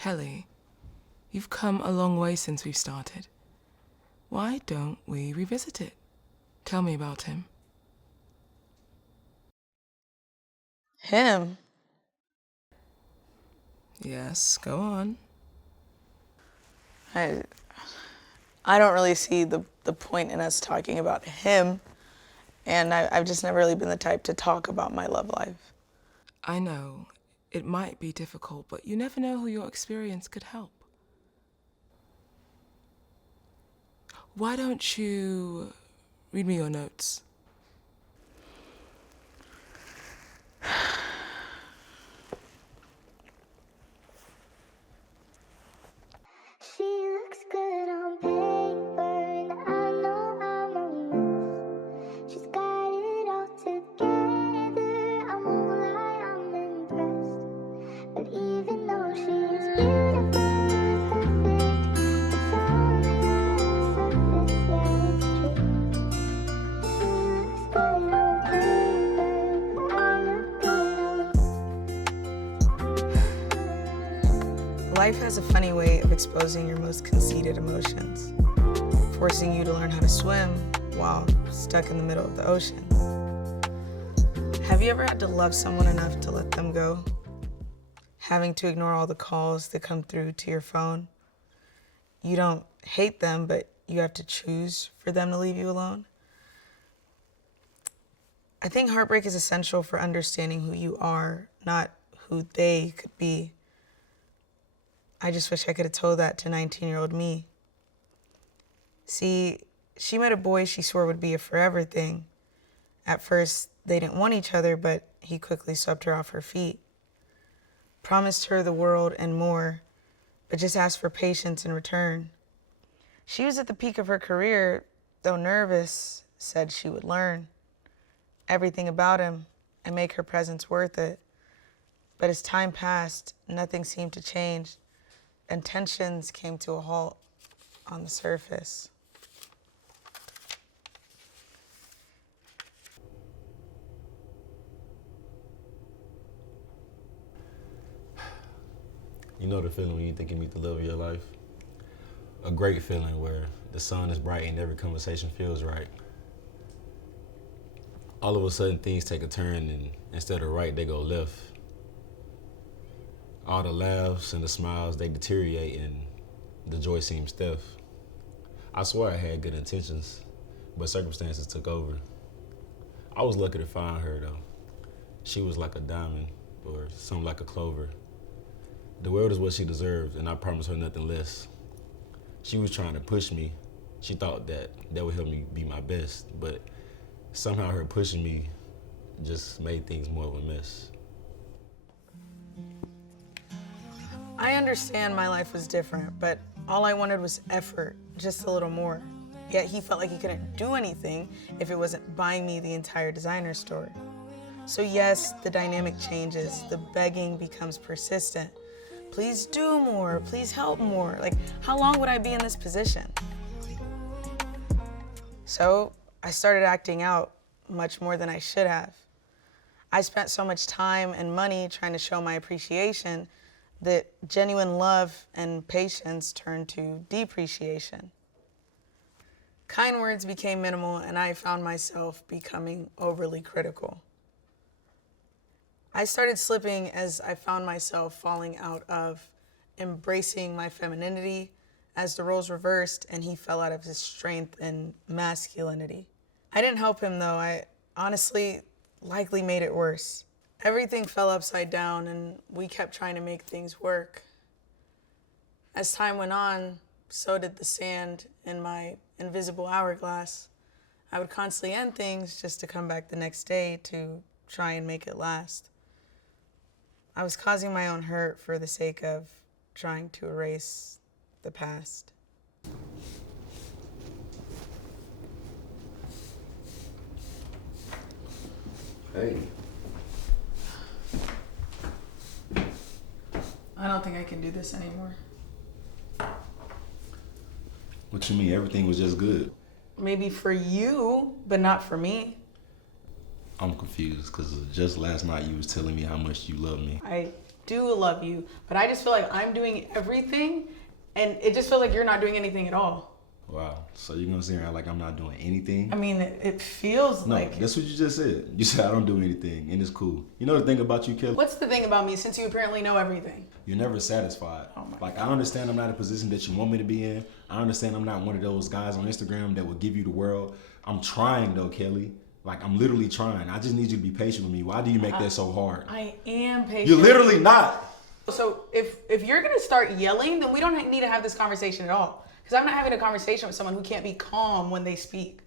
Kelly, you've come a long way since we've started. Why don't we revisit it? Tell me about him. Him? Yes, go on. I don't really see the point in us talking about him, and I've just never really been the type to talk about my love life. I know, it might be difficult, but you never know who your experience could help. Why don't you read me your notes? She looks good on paper, and I know I'm a mess. She's got it all together. I won't lie, I'm impressed. But even though she's beautiful and perfect, it's only on the surface, yeah, it's true. She looks good on paper, but I look good on. Life has a funny way of exposing your most conceited emotions, forcing you to learn how to swim while stuck in the middle of the ocean. Have you ever had to love someone enough to let them go? Having to ignore all the calls that come through to your phone? You don't hate them, but you have to choose for them to leave you alone? I think heartbreak is essential for understanding who you are, not who they could be. I just wish I could have told that to 19-year-old me. See, she met a boy she swore would be a forever thing. At first, they didn't want each other, but he quickly swept her off her feet. Promised her the world and more, but just asked for patience in return. She was at the peak of her career, though nervous, said she would learn everything about him and make her presence worth it. But as time passed, nothing seemed to change, and tensions came to a halt on the surface. You know the feeling when you think you meet the love of your life? A great feeling where the sun is bright and every conversation feels right. All of a sudden things take a turn and instead of right, they go left. All the laughs and the smiles, they deteriorate and the joy seems stiff. I swear I had good intentions, but circumstances took over. I was lucky to find her though. She was like a diamond or something like a clover. The world is what she deserved, and I promised her nothing less. She was trying to push me. She thought that would help me be my best, but somehow her pushing me just made things more of a mess. I understand my life was different, but all I wanted was effort, just a little more. Yet he felt like he couldn't do anything if it wasn't buying me the entire designer store. So yes, the dynamic changes, the begging becomes persistent. Please do more, please help more. Like, how long would I be in this position? So I started acting out much more than I should have. I spent so much time and money trying to show my appreciation that genuine love and patience turned to depreciation. Kind words became minimal, and I found myself becoming overly critical. I started slipping as I found myself falling out of embracing my femininity as the roles reversed and he fell out of his strength and masculinity. I didn't help him though. I honestly likely made it worse. Everything fell upside down and we kept trying to make things work. As time went on, so did the sand in my invisible hourglass. I would constantly end things just to come back the next day to try and make it last. I was causing my own hurt for the sake of trying to erase the past. Hey. I don't think I can do this anymore. What you mean? Everything was just good. Maybe for you, but not for me. I'm confused because just last night you was telling me how much you love me. I do love you, but I just feel like I'm doing everything, and it just feels like you're not doing anything at all. Wow. So you're gonna sit here like I'm not doing anything? I mean, it feels No, like. that's what you just said. You said I don't do anything, and it's cool. You know the thing about you, Kelly? What's the thing about me, since you apparently know everything? You're never satisfied. Oh my Like, I understand I'm not in a position that you want me to be in. I understand I'm not one of those guys on Instagram that will give you the world. I'm trying though, Kelly. Like, I'm literally trying. I just need you to be patient with me. Why do you make that so hard? I am patient. You're literally not. So if you're gonna start yelling, then we don't need to have this conversation at all. Because I'm not having a conversation with someone who can't be calm when they speak.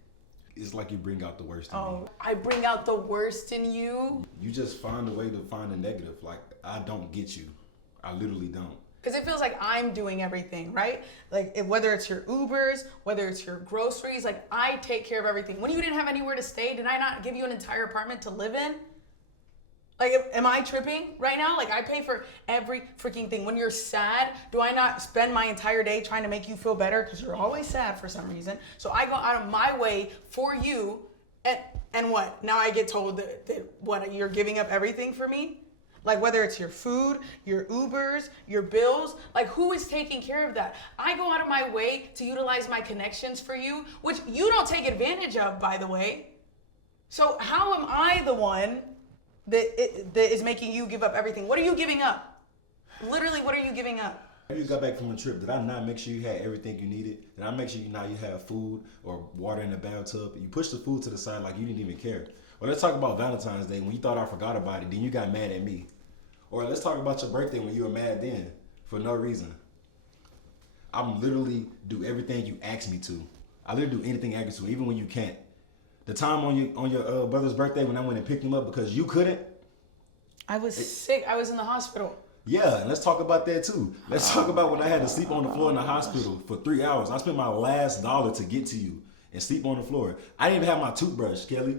It's like you bring out the worst in me. Oh, I bring out the worst in you? You just find a way to find a negative. Like, I don't get you. I literally don't. Because it feels like I'm doing everything, right? Like, whether it's your Ubers, whether it's your groceries, like, I take care of everything. When you didn't have anywhere to stay, did I not give you an entire apartment to live in? Like, am I tripping right now? Like, I pay for every freaking thing. When you're sad, do I not spend my entire day trying to make you feel better? Because you're always sad for some reason. So I go out of my way for you, and what? Now I get told that what, you're giving up everything for me? Like, whether it's your food, your Ubers, your bills, like, who is taking care of that? I go out of my way to utilize my connections for you, which you don't take advantage of, by the way. So how am I the one that is making you give up everything? What are you giving up? Literally, what are you giving up? When you got back from a trip, did I not make sure you had everything you needed? Did I make sure now you have food or water in the bathtub? You pushed the food to the side like you didn't even care. Well, let's talk about Valentine's Day. When you thought I forgot about it, then you got mad at me. Or let's talk about your birthday when you were mad then for no reason. I'm literally do everything you ask me to. I literally do anything you ask me to, even when you can't. The time on your brother's birthday when I went and picked him up because you couldn't. I was sick. I was in the hospital. Yeah, and let's talk about that too. Let's talk about when I had to sleep on the floor in the hospital for 3 hours. I spent my last dollar to get to you and sleep on the floor. I didn't even have my toothbrush, Kelly.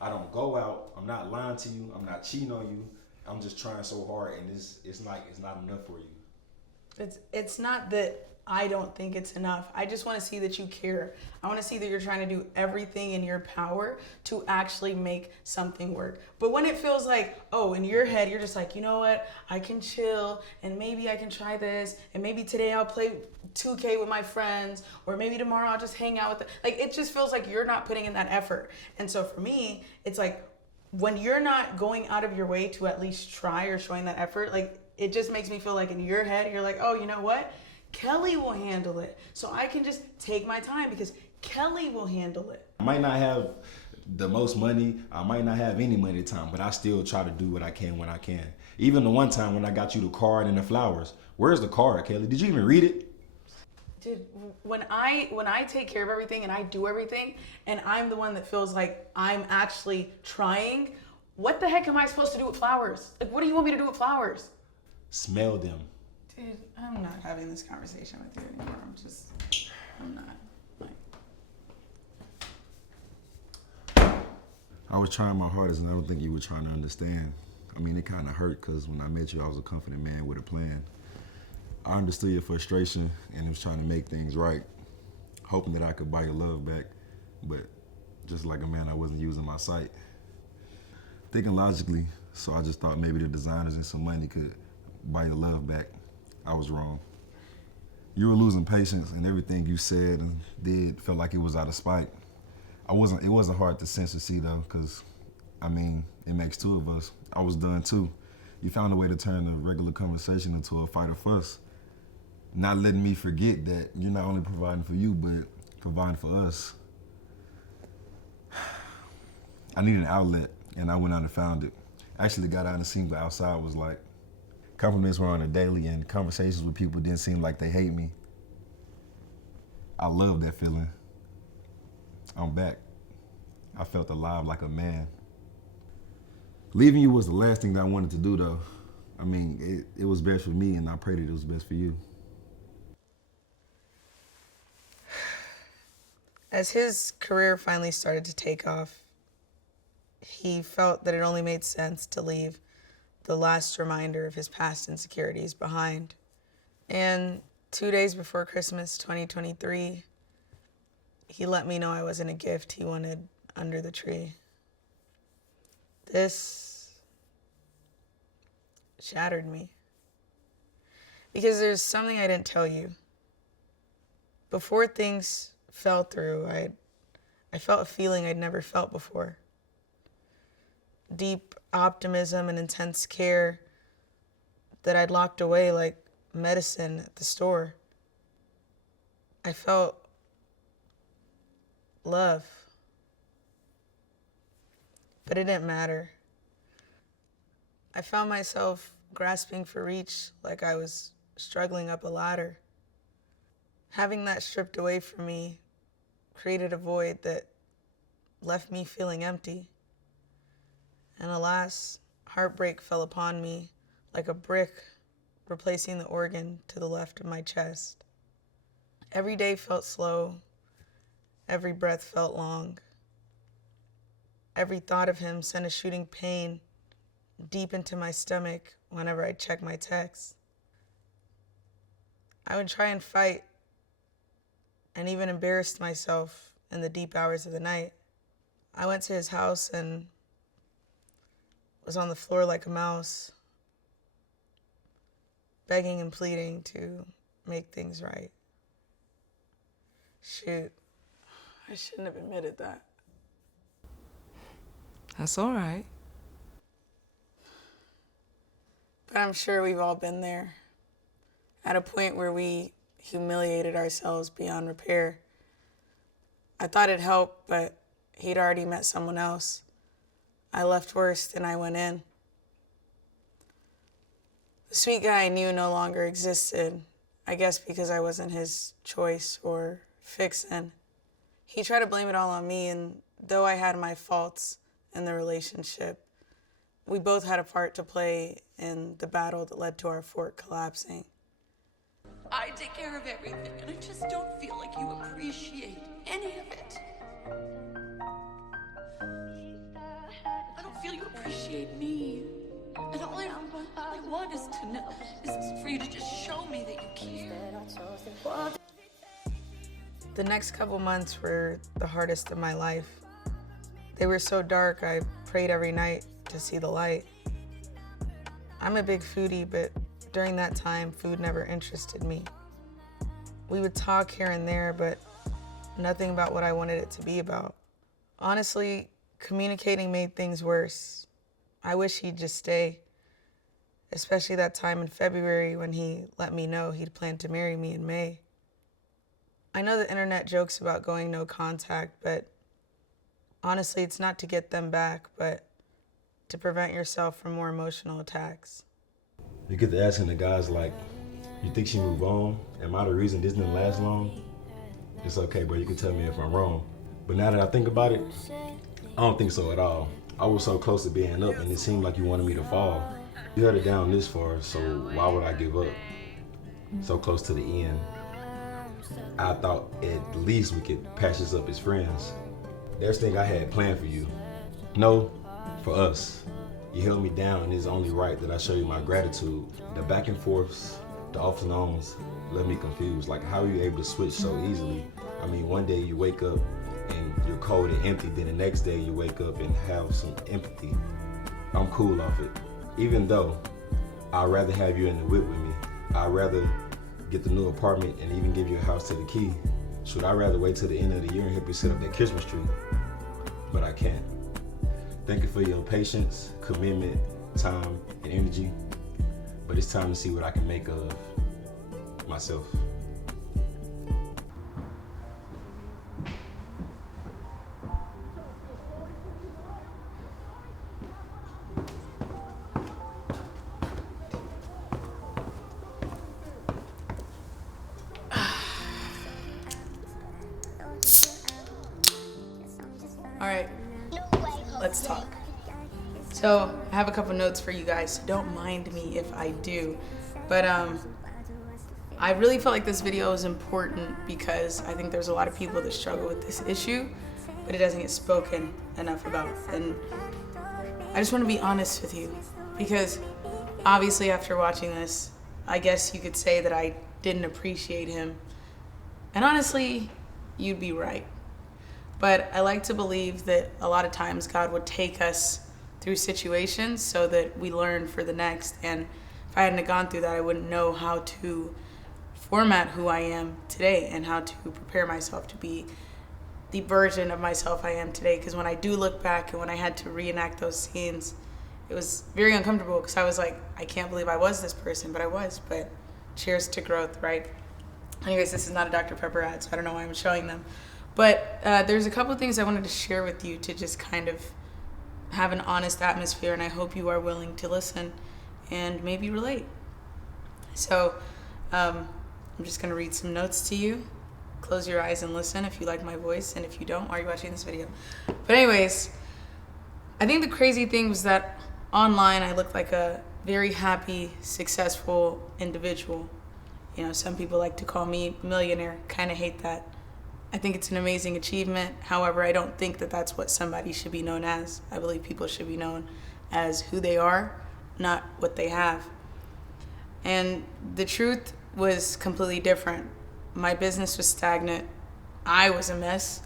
I don't go out. I'm not lying to you. I'm not cheating on you. I'm just trying so hard, and it's not enough for you. It's not that I don't think it's enough. I just want to see that you care. I want to see that you're trying to do everything in your power to actually make something work. But when it feels like, oh, in your head, you're just like, you know what? I can chill, and maybe I can try this, and maybe today I'll play 2K with my friends, or maybe tomorrow I'll just hang out with them. Like, it just feels like you're not putting in that effort. And so for me, it's like, when you're not going out of your way to at least try or showing that effort, like, it just makes me feel like in your head, you're like, oh, you know what? Kelly will handle it. So I can just take my time because Kelly will handle it. I might not have the most money. I might not have any money at the time, but I still try to do what I can when I can. Even the one time when I got you the card and the flowers. Where's the card, Kelly? Did you even read it? Dude, when I take care of everything and I do everything and I'm the one that feels like I'm actually trying, what the heck am I supposed to do with flowers? Like, what do you want me to do with flowers? Smell them. Dude, I'm not having this conversation with you anymore. I'm not. Like, I was trying my hardest, and I don't think you were trying to understand. I mean, it kind of hurt because when I met you, I was a confident man with a plan. I understood your frustration and was trying to make things right, hoping that I could buy your love back. But just like a man, I wasn't using my sight. Thinking logically, so I just thought maybe the designers and some money could buy your love back. I was wrong. You were losing patience, and everything you said and did felt like it was out of spite. It wasn't hard to sense or see though, because I mean, it makes two of us. I was done too. You found a way to turn a regular conversation into a fight or fuss, not letting me forget that you're not only providing for you, but providing for us. I needed an outlet, and I went out and found it. Actually got out and seen what outside was like. Compliments were on a daily, and conversations with people didn't seem like they hate me. I love that feeling. I'm back. I felt alive like a man. Leaving you was the last thing that I wanted to do though. I mean, it was best for me, and I prayed that it was best for you. as his career finally started to take off, he felt that it only made sense to leave the last reminder of his past insecurities behind. And 2 days before Christmas 2023, he let me know I wasn't a gift he wanted under the tree. This shattered me. Because there's something I didn't tell you. Before things fell through, I felt a feeling I'd never felt before. Deep optimism and intense care that I'd locked away like medicine at the store. I felt love. But it didn't matter. I found myself grasping for reach like I was struggling up a ladder. Having that stripped away from me created a void that left me feeling empty. And alas, heartbreak fell upon me like a brick replacing the organ to the left of my chest. Every day felt slow. Every breath felt long. Every thought of him sent a shooting pain deep into my stomach whenever I checked my texts. I would try and fight and even embarrassed myself in the deep hours of the night. I went to his house and was on the floor like a mouse, begging and pleading to make things right. Shoot, I shouldn't have admitted that. That's all right. But I'm sure we've all been there, at a point where we humiliated ourselves beyond repair. I thought it'd help, but he'd already met someone else. I left worse than I went in. The sweet guy I knew no longer existed, I guess because I wasn't his choice or fix-in. He tried to blame it all on me, and though I had my faults in the relationship, we both had a part to play in the battle that led to our fort collapsing. I take care of everything, and I just don't feel like you appreciate any of it. I don't feel you appreciate me. And all I want is to know, is for you to just show me that you care. The next couple months were the hardest of my life. They were so dark, I prayed every night to see the light. I'm a big foodie, but during that time, food never interested me. We would talk here and there, but nothing about what I wanted it to be about. Honestly, communicating made things worse. I wish he'd just stay, especially that time in February when he let me know he'd planned to marry me in May. I know the internet jokes about going no contact, but honestly, it's not to get them back, but to prevent yourself from more emotional attacks. You get to asking the guys like, you think she moved on? Am I the reason this didn't last long? It's okay, bro, you can tell me if I'm wrong. But now that I think about it, I don't think so at all. I was so close to being up and it seemed like you wanted me to fall. You held it down this far, so why would I give up? So close to the end. I thought at least we could patch this up as friends. There's thing I had planned for you. No, for us. You held me down and it's only right that I show you my gratitude. The back and forths, the off and ons left me confused. Like, how are you able to switch so easily? I mean, one day you wake up and you're cold and empty, then the next day you wake up and have some empathy. I'm cool off it. Even though I'd rather have you in the whip with me. I'd rather get the new apartment and even give you a house to the key. Should I rather wait till the end of the year and help you set up that Christmas tree? But I can't. Thank you for your patience, commitment, time, and energy. But it's time to see what I can make of myself. All right, let's talk. So I have a couple notes for you guys, so don't mind me if I do. But I really felt like this video is important because I think there's a lot of people that struggle with this issue, but it doesn't get spoken enough about. And I just want to be honest with you because obviously after watching this, I guess you could say that I didn't appreciate him. And honestly, you'd be right. But I like to believe that a lot of times God would take us through situations so that we learn for the next. And if I hadn't gone through that, I wouldn't know how to format who I am today and how to prepare myself to be the version of myself I am today. Because when I do look back and when I had to reenact those scenes, it was very uncomfortable because I was like, I can't believe I was this person, but I was. But cheers to growth, right? Anyways, this is not a Dr. Pepper ad, so I don't know why I'm showing them. But there's a couple of things I wanted to share with you to just kind of have an honest atmosphere, and I hope you are willing to listen and maybe relate. So I'm just going to read some notes to you. Close your eyes and listen if you like my voice, and if you don't, why are you watching this video? But anyways, I think the crazy thing was that online I looked like a very happy, successful individual. You know, some people like to call me millionaire. Kind of hate that. I think it's an amazing achievement. However, I don't think that that's what somebody should be known as. I believe people should be known as who they are, not what they have. And the truth was completely different. My business was stagnant. I was a mess.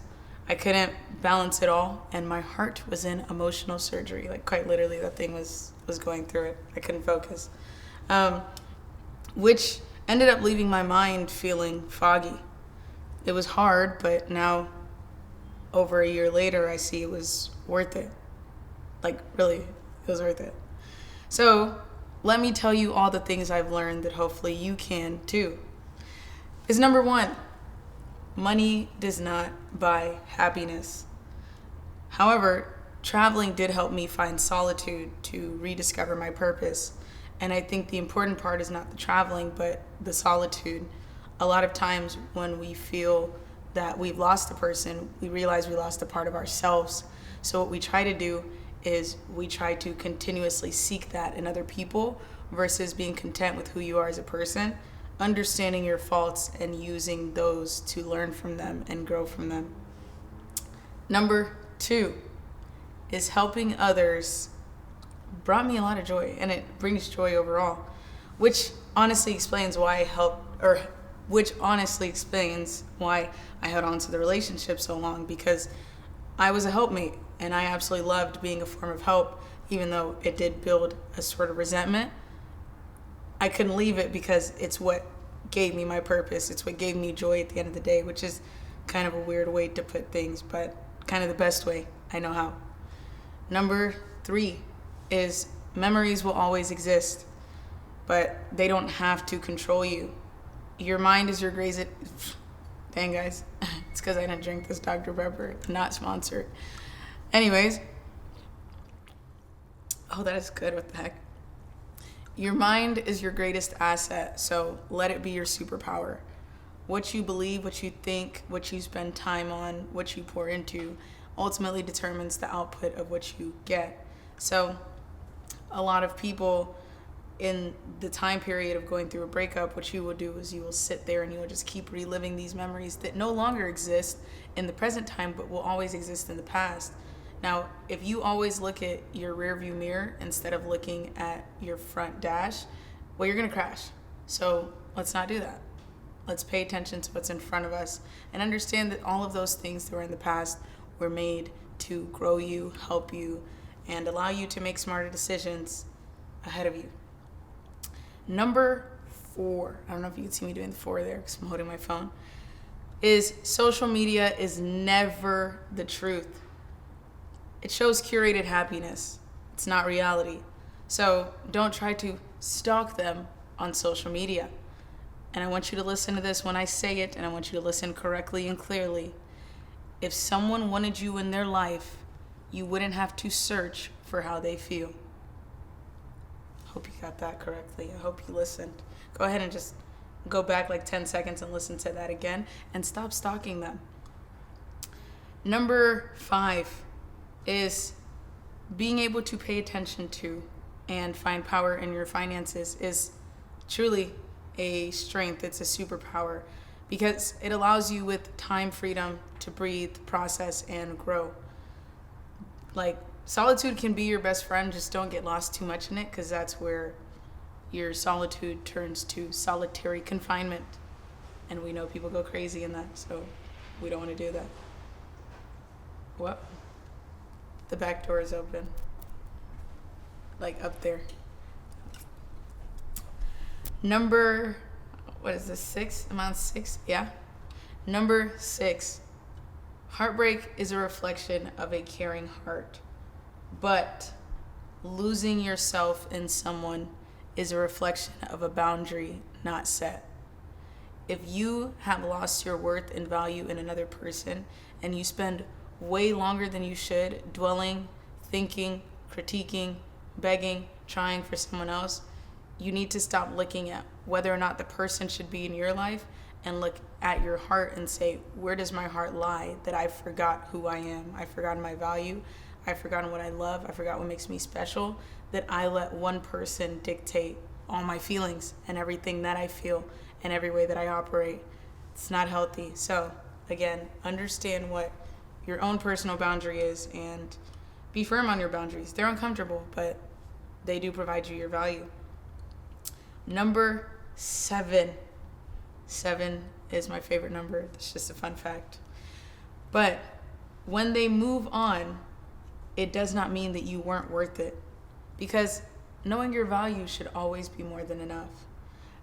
I couldn't balance it all, and my heart was in emotional surgery. Like, quite literally, that thing was going through it. I couldn't focus, which ended up leaving my mind feeling foggy. It was hard, but now, over a year later, I see it was worth it. Like, really, it was worth it. So, let me tell you all the things I've learned that hopefully you can too. Is number one, money does not buy happiness. However, traveling did help me find solitude to rediscover my purpose. And I think the important part is not the traveling, but the solitude. A lot of times when we feel that we've lost a person, we realize we lost a part of ourselves. So what we try to do is we try to continuously seek that in other people versus being content with who you are as a person, understanding your faults and using those to learn from them and grow from them. Number two is helping others brought me a lot of joy, and it brings joy overall, which honestly explains why I held on to the relationship so long, because I was a helpmate and I absolutely loved being a form of help, even though it did build a sort of resentment. I couldn't leave it because it's what gave me my purpose. It's what gave me joy at the end of the day, which is kind of a weird way to put things, but kind of the best way I know how. Number three is memories will always exist, but they don't have to control you. Your mind is your greatest... Dang, guys. It's because I didn't drink this Dr. Pepper. Not sponsored. Anyways. Oh, that is good. What the heck? Your mind is your greatest asset, so let it be your superpower. What you believe, what you think, what you spend time on, what you pour into, ultimately determines the output of what you get. So a lot of people in the time period of going through a breakup, what you will do is you will sit there and you will just keep reliving these memories that no longer exist in the present time, but will always exist in the past. Now, if you always look at your rearview mirror instead of looking at your front dash, well, you're gonna crash. So let's not do that. Let's pay attention to what's in front of us and understand that all of those things that were in the past were made to grow you, help you, and allow you to make smarter decisions ahead of you. Number four, I don't know if you can see me doing the four there because I'm holding my phone, is social media is never the truth. It shows curated happiness. It's not reality. So don't try to stalk them on social media. And I want you to listen to this when I say it, and I want you to listen correctly and clearly. If someone wanted you in their life, you wouldn't have to search for how they feel. Hope you got that correctly. I hope you listened. Go ahead and just go back like 10 seconds and listen to that again and stop stalking them. Number five is being able to pay attention to and find power in your finances is truly a strength. It's a superpower because it allows you with time freedom to breathe, process, and grow. Like, solitude can be your best friend, just don't get lost too much in it, because that's where your solitude turns to solitary confinement. And we know people go crazy in that, so we don't want to do that. What? The back door is open. Like up there. Number, what is this, 6? I'm on 6, yeah. Number 6, heartbreak is a reflection of a caring heart, but losing yourself in someone is a reflection of a boundary not set. If you have lost your worth and value in another person and you spend way longer than you should dwelling, thinking, critiquing, begging, trying for someone else, you need to stop looking at whether or not the person should be in your life and look at your heart and say, where does my heart lie that I forgot who I am? I've forgotten my value. I've forgotten what I love. I forgot what makes me special, that I let one person dictate all my feelings and everything that I feel and every way that I operate. It's not healthy. So again, understand what your own personal boundary is and be firm on your boundaries. They're uncomfortable, but they do provide you your value. Number 7. 7 is my favorite number. It's just a fun fact. But when they move on, it does not mean that you weren't worth it, because knowing your value should always be more than enough.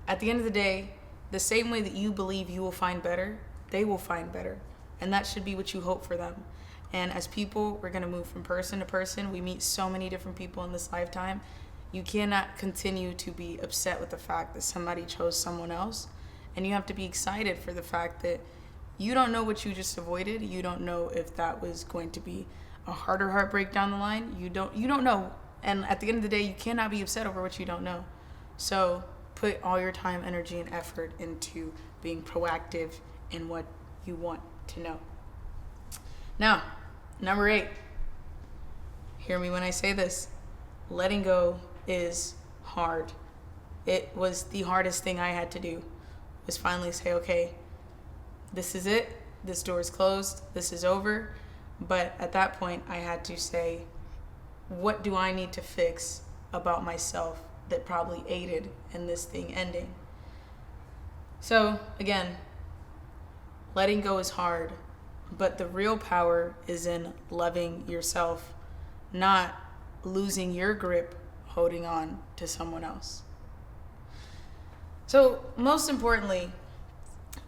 At the end of the day, the same way that you believe you will find better, they will find better. And that should be what you hope for them. And as people, we're going to move from person to person. We meet so many different people in this lifetime. You cannot continue to be upset with the fact that somebody chose someone else. And you have to be excited for the fact that you don't know what you just avoided. You don't know if that was going to be a harder heartbreak down the line. You don't know. And at the end of the day, you cannot be upset over what you don't know. So put all your time, energy, and effort into being proactive in what you want to know. Now, number 8. Hear me when I say this. Letting go is hard. It was the hardest thing I had to do, was finally say, okay, this is it. This door is closed. This is over. But at that point, I had to say, what do I need to fix about myself that probably aided in this thing ending? So again, letting go is hard, but the real power is in loving yourself, not losing your grip holding on to someone else. So most importantly,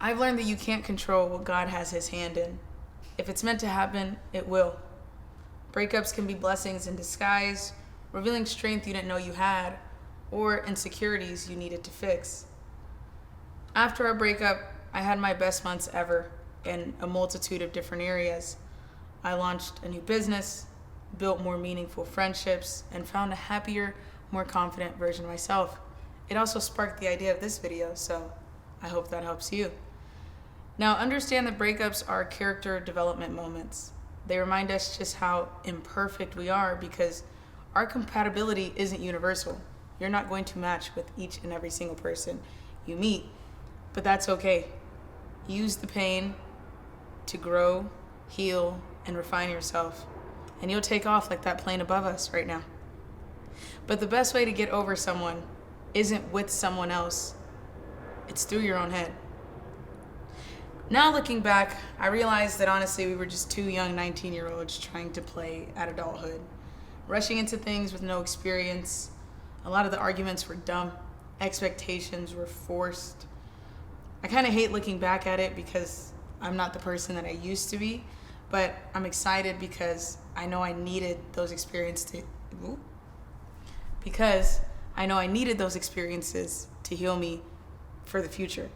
I've learned that you can't control what God has his hand in. If it's meant to happen, it will. Breakups can be blessings in disguise, revealing strength you didn't know you had, or insecurities you needed to fix. After our breakup, I had my best months ever in a multitude of different areas. I launched a new business, built more meaningful friendships, and found a happier, more confident version of myself. It also sparked the idea of this video, so I hope that helps you. Now, understand that breakups are character development moments. They remind us just how imperfect we are because our compatibility isn't universal. You're not going to match with each and every single person you meet, but that's okay. Use the pain to grow, heal, and refine yourself, and you'll take off like that plane above us right now. But the best way to get over someone isn't with someone else. It's through your own head. Now looking back, I realized that honestly we were just two young 19-year-olds trying to play at adulthood, rushing into things with no experience. A lot of the arguments were dumb. Expectations were forced. I kind of hate looking back at it because I'm not the person that I used to be, but I'm excited because I know I needed those experiences to heal me for the future.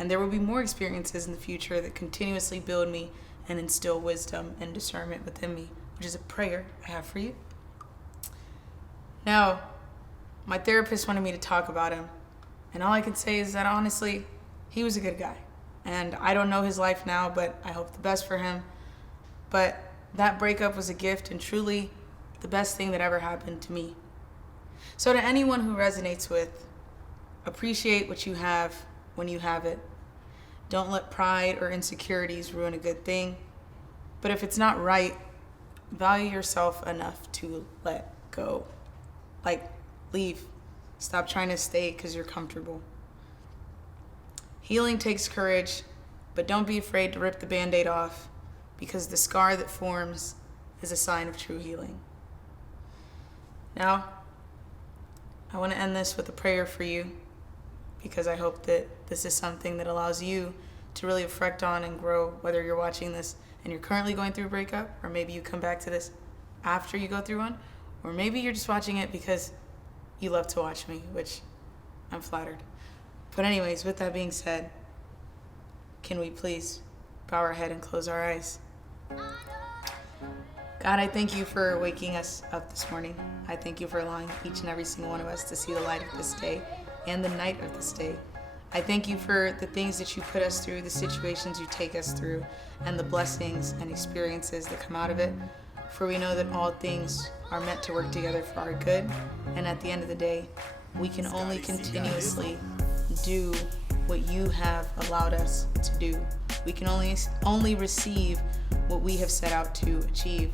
And there will be more experiences in the future that continuously build me and instill wisdom and discernment within me, which is a prayer I have for you. Now, my therapist wanted me to talk about him, and all I can say is that honestly, he was a good guy. And I don't know his life now, but I hope the best for him. But that breakup was a gift and truly the best thing that ever happened to me. So to anyone who resonates with, appreciate what you have when you have it. Don't let pride or insecurities ruin a good thing. But if it's not right, value yourself enough to let go. Like, leave. Stop trying to stay because you're comfortable. Healing takes courage, but don't be afraid to rip the Band-Aid off because the scar that forms is a sign of true healing. Now, I want to end this with a prayer for you. because I hope that this is something that allows you to really reflect on and grow, whether you're watching this and you're currently going through a breakup, or maybe you come back to this after you go through one, or maybe you're just watching it because you love to watch me, which I'm flattered. But anyways, with that being said, can we please bow our head and close our eyes? God, I thank you for waking us up this morning. I thank you for allowing each and every single one of us to see the light of this day and the night of this day. I thank you for the things that you put us through, the situations you take us through, and the blessings and experiences that come out of it. For we know that all things are meant to work together for our good. And at the end of the day, we can only continuously do what you have allowed us to do. We can only receive what we have set out to achieve.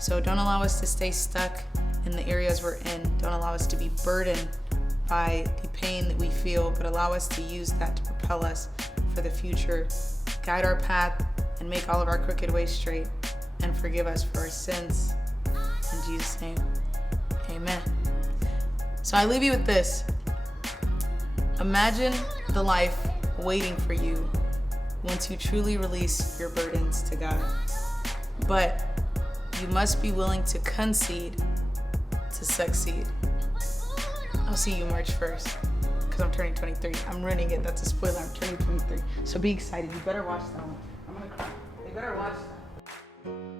So don't allow us to stay stuck in the areas we're in. Don't allow us to be burdened by the pain that we feel, but allow us to use that to propel us for the future. Guide our path and make all of our crooked ways straight, and forgive us for our sins. In Jesus' name, amen. So I leave you with this. Imagine the life waiting for you once you truly release your burdens to God. But you must be willing to concede to succeed. I'll see you March 1st, because I'm turning 23. I'm ruining it. That's a spoiler. I'm turning 23. So be excited. You better watch that one. I'm gonna cry. You better watch that.